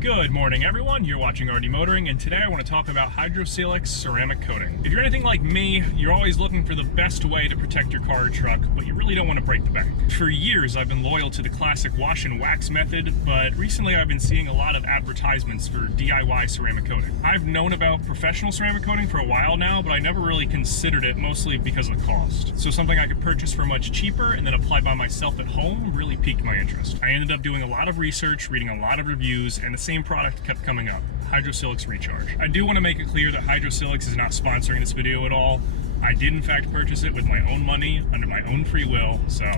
Good morning, everyone. You're watching RD Motoring, and today I want to talk about Hydrosilex ceramic coating. If you're anything like me, you're always looking for the best way to protect your car or truck, but you really don't want to break the bank. For years, I've been loyal to the classic wash and wax method, but recently I've been seeing a lot of advertisements for DIY ceramic coating. I've known about professional ceramic coating for a while now, but I never really considered it, mostly because of the cost. So something I could purchase for much cheaper and then apply by myself at home really piqued my interest. I ended up doing a lot of research, reading a lot of reviews, and the same product kept coming up, Hydrosilex Recharge. I do want to make it clear that Hydrosilex is not sponsoring this video at all. I did in fact purchase it with my own money, under my own free will, so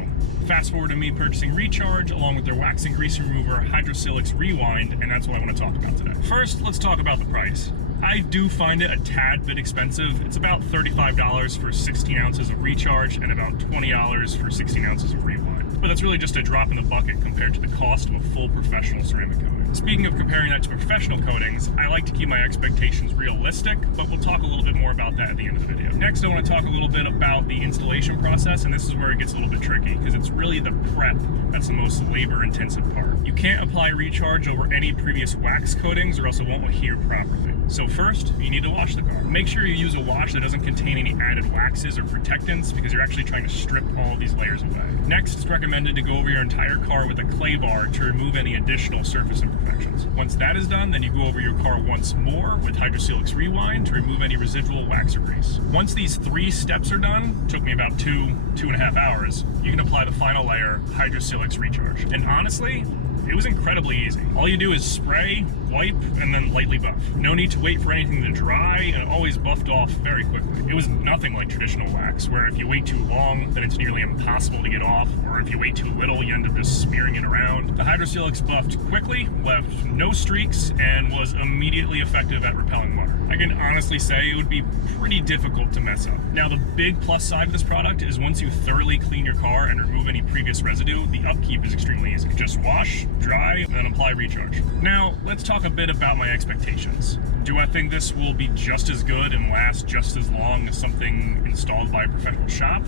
fast forward to me purchasing Recharge along with their wax and grease remover, Hydrosilex Rewind, and that's what I want to talk about today. First, let's talk about the price. I do find it a tad bit expensive. It's about $35 for 16 ounces of Recharge and about $20 for 16 ounces of Rewind. But that's really just a drop in the bucket compared to the cost of a full professional ceramic coating. Speaking of comparing that to professional coatings, I like to keep my expectations realistic, but we'll talk a little bit more about that at the end of the video. Next, I want to talk a little bit about the installation process, and this is where it gets a little bit tricky, because it's really the prep that's the most labor-intensive part. You can't apply Recharge over any previous wax coatings or else it won't adhere properly. So first, you need to wash the car. Make sure you use a wash that doesn't contain any added waxes or protectants, because you're actually trying to strip all of these layers away. Next, it's recommended to go over your entire car with a clay bar to remove any additional surface imperfections. Once that is done, then you go over your car once more with Hydrosilex Rewind to remove any residual wax or grease. Once these 3 steps are done, took me about 2.5 hours, you can apply the final layer, Hydrosilex Recharge. And honestly, it was incredibly easy. All you do is spray, wipe, and then lightly buff. No need to wait for anything to dry, and it always buffed off very quickly. It was nothing like traditional wax, where if you wait too long, then it's nearly impossible to get off, or if you wait too little, you end up just smearing it around. The Hydrosilex buffed quickly, left no streaks, and was immediately effective at repelling water. I can honestly say it would be pretty difficult to mess up. Now, the big plus side of this product is once you thoroughly clean your car and remove any previous residue, the upkeep is extremely easy. Just wash, dry, and then apply Recharge. Now, let's talk a bit about my expectations. Do I think this will be just as good and last just as long as something installed by a professional shop?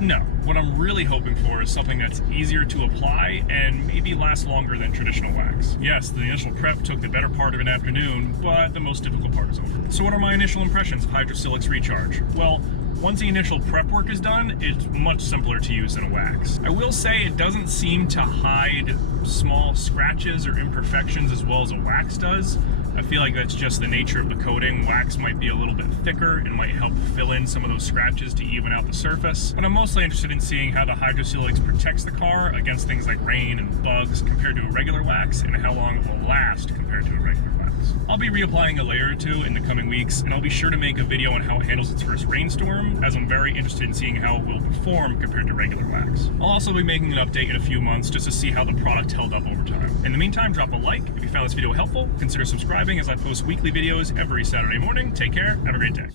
No. What I'm really hoping for is something that's easier to apply and maybe last longer than traditional wax. Yes, the initial prep took the better part of an afternoon, but the most difficult part is over. So what are my initial impressions of Hydrosilex Recharge? Well, once the initial prep work is done, it's much simpler to use than a wax. I will say it doesn't seem to hide small scratches or imperfections as well as a wax does. I feel like that's just the nature of the coating. Wax might be a little bit thicker and might help fill in some of those scratches to even out the surface. But I'm mostly interested in seeing how the Hydrosilex protects the car against things like rain and bugs compared to a regular wax, and how long it will last compared to a regular wax. I'll be reapplying a layer or two in the coming weeks, and I'll be sure to make a video on how it handles its first rainstorm, as I'm very interested in seeing how it will perform compared to regular wax. I'll also be making an update in a few months just to see how the product held up over time. In the meantime, drop a like if you found this video helpful, consider subscribing as I post weekly videos every Saturday morning. Take care, have a great day.